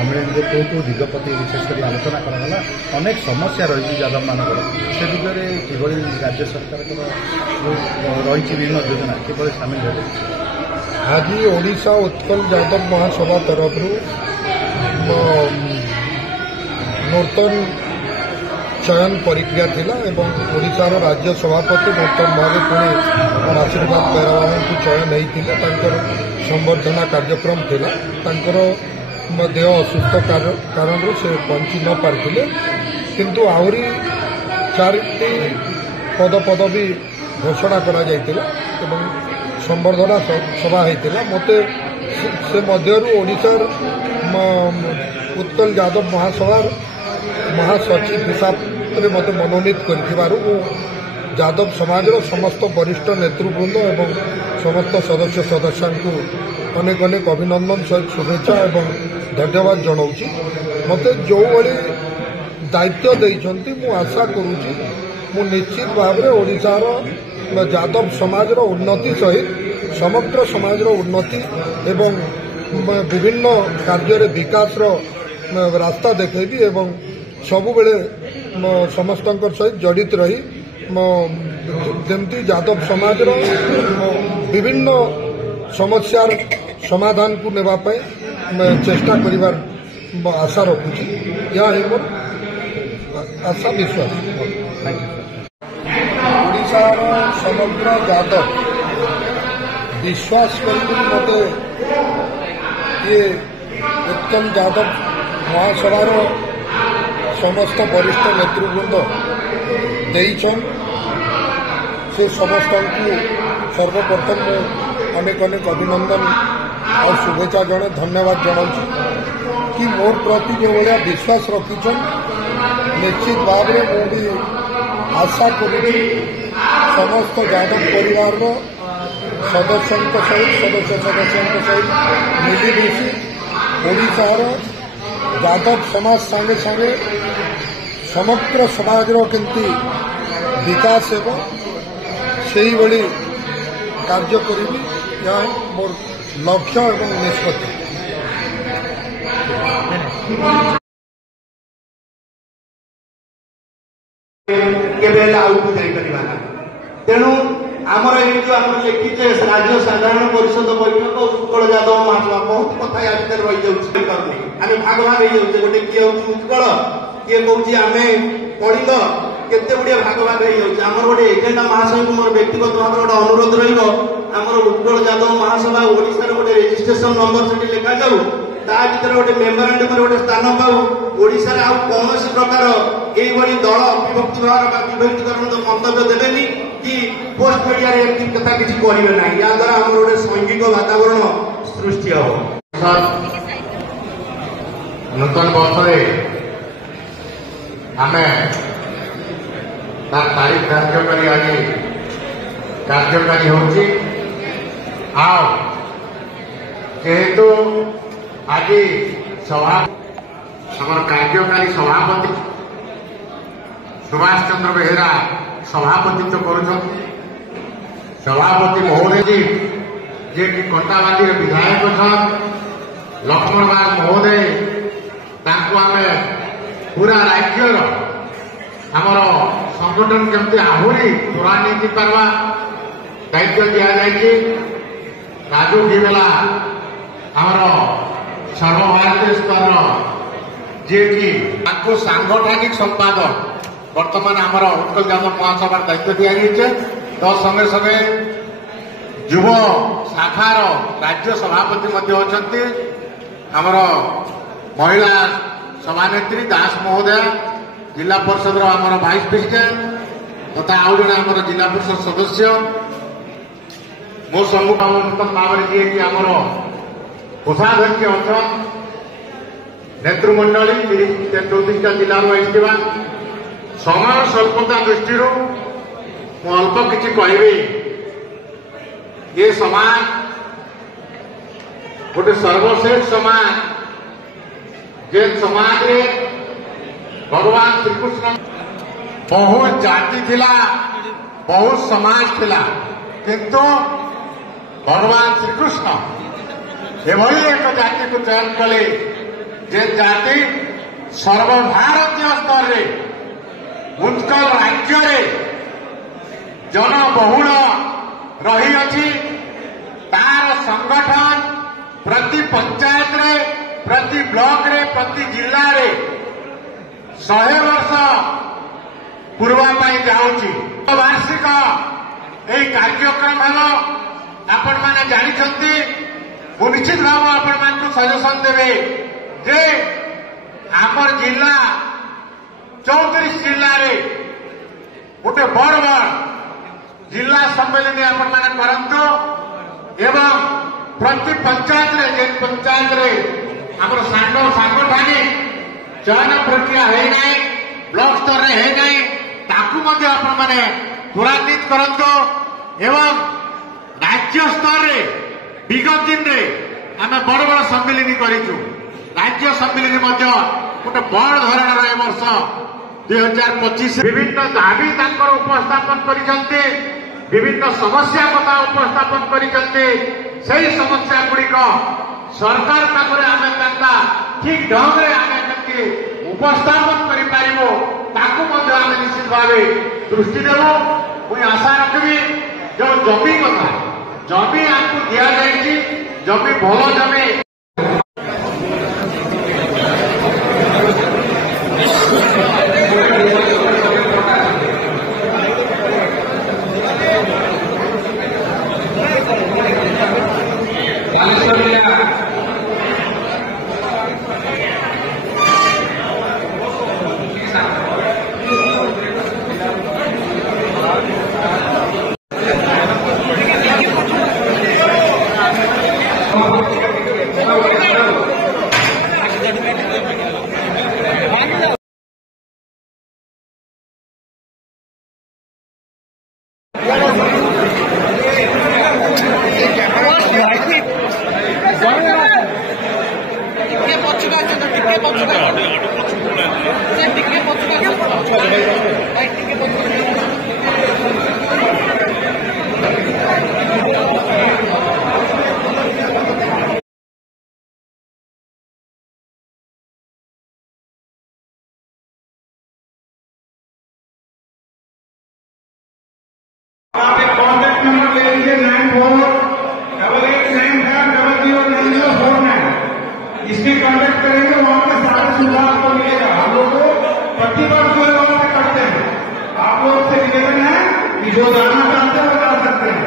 सम्मेलन कौ दिगपति विशेषकर आलोचना कराला अनेक समस्या रही यादव मानक से दिगरे किभली राज्य सरकार रही विभिन्न योजना किभली सामिल होते आज ओडिशा उत्कल यादव महासभा तरफ नूतन चयन प्रक्रिया थिला एवं ओडिशार राज्य सभापति नूतन भाव पुणी आशीर्वाद बेरावान को चयन होते संबर्धना कार्यक्रम थिला देह असुस्थ कारण से बंची न पार्थिले किंतु आहरी 4टी पदपदवी घोषणा करा जायतिला एवं संबर्धना सभा होता मते से मध्यरु ओडिशार उत्कल यादव महासभा महासचिव हिसाब से मत मनोनीत कर यादव समाज समस्त वरिष्ठ नेतृवृंद एवं समस्त सदस्य सदस्यों को अनेक अनेक अभिनंदन सहित शुभेच्छा एवं धन्यवाद जनाऊँगी मत जो भाई दायित्व देइछंती मु आशा करुँची मु निश्चित भाव में ओडिशार यादव समाज उन्नति सहित समग्र समाज उन्नति एवं विभिन्न कार्य विकास रास्ता देखी एवं सबु बेले समस्त सहित जड़ित रही जमती यादव समाज विभिन्न समस्यार समाधान को नेबापी चेष्टा करिवार आशा रखुची यह है मोर आशा विश्वास ओडिशा समग्र यादव विश्वास करके मते ये उत्तम यादव महासभार समस्त वरिष्ठ नेतृवृंद देइछन से समस्त को सर्वप्रथम अनेक अनेक अभिनंदन और शुभेच्छा जन धन्यवाद जनाऊँ कि मोर प्रति जो भाया विश्वास रखिछन निश्चित भाव में मुझे आशा करुँगी समस्त यादव परिवार सदस्यों सहित सहित मिलीमिशी ओडिशार यादव समाज संगे संगे समग्र समाज केमती विकास एवं से ही कार्य करी यह मोर लक्ष्य एवं निष्पत्ति तेणु आमर ये जो आप लिखिते राज्य साधारण परिषद बैठक उत्कल यादव महासभा बहुत कथा या भर रही जाए भाग भाग हो गोटे किए हूँ उत्कल किए कौन आम कलिंग केते गुड़िया भाग भाग हो गोटे एजेंडा महाशय को मोर व्यक्तिगत भाव गोटे अनुरोध रमर उत्कल यादव महासभा ओडिशार गोटे रेजिस्ट्रेशन नंबर से लिखा जाऊ ता भर गोटे मेमोरांडम गोटे स्थान पाऊ ओडिशार आ कौन प्रकार यही दल विभक्ति भाव विभक्तिकरण मंतव्य देवेनि कि पोस्ट मीडिया एमती कथा किसी करेंगे ना या द्वारा आम गोटे सैंगिक वातावरण सृष्टि हम नूतन वर्ष आम तारीख कार्यकारी आज कार्यकारी होची जेहेतु आज सभा आम कार्यकारी सभापति सुभाष चंद्र बेहेरा सभापतित्व कर सभापति महोदय जी जे कि कंटाबाटी विधायक लक्ष्मण बाग महोदय आम पूरा राज्यर आमर संगठन केमती आहरी त्वरान्वित करवा दायित्व दि जाए राजू घीवेला आमर सर्वभारतीय स्तर जे कि सांगठनिक संपादक वर्तमान आमर उत्कल यादव महासभार दायित्व दि जाइए तो संगे संगे युव शाखार राज्य सभापति अच्छा आमर महिला सभानेत्री दास महोदय जिला परिषद आमर वाइस प्रेसिडेंट तथा आउ जड़े आमर जिला परिषद सदस्य मो सम्मुख नूतन भाव में जी कि आमर कोषाध्यक्ष अच्छा नेतृमंडली 34टा जिला आईवा समय स्वल्पता दृष्टि अल्प किसी कहबी ये समाज गोटे सर्वश्रेष्ठ समाज जे समाज भगवान श्रीकृष्ण बहुत जाति थिला बहुत समाज थिला किंतु भगवान श्रीकृष्ण एभली एक जाति को चयन कले जे जाति सर्वभारतीय स्तर रे उत्कल राज्य रे जनबहुल रही अछि तार संगठन प्रति पंचायत रे प्रति ब्लॉक रे प्रति जिला रे 100 वर्ष पूर्व पाई जाउछि। वार्षिक एई कार्यक्रम हेलो आपण माने जानिछंती मु निश्चित भाव आपण मानकु सजेशन देबे जे आमर जिला 34 जिल्ला रे गोटे बड़ बड़ जिला सम्मेलन आपण माने करंतु एवं प्रति पंचायत रे जे पंचायत रे हमर सांगठानी चयन प्रक्रिया है नहीं ब्लॉक स्तर रे है नहीं ताकू मध्य आपण माने त्वरान्वित करंतु एवं राज्य स्तर रे विगत दिन रे आम बड़ बड़ सम्मिलन करिछु राज्य सम्मिलन मध्य गोटे बड़ धरणर ए वर्ष 2025 विभिन्न दाबी तांकर उपस्थापन करिसंते विभिन्न समस्या कथा उपस्थापन करिसंते सही समस्या गुड़िक सरकार पाखरे आमे तांता ठीक ढंग रे आमे केमती उपस्थापन करि पारिबो ताकू मध्य आमे निश्चित भावे दृष्टि देबो। मुई आशा रखबी जो जमी कथा जमी आपको दिया जाइछि जमी भलो जमी आप एक कॉन्टैक्ट नंबर ले लीजिए 9488090949 इसके कॉन्टैक्ट करेंगे वहां पे सारा सुविधा आपको मिलेगा। हम लोग को प्रतिवर्ष जो वहां पे करते हैं आप लोग से निवेदन है कि जो जाना चाहते हैं वो जा सकते हैं।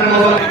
लोगों ने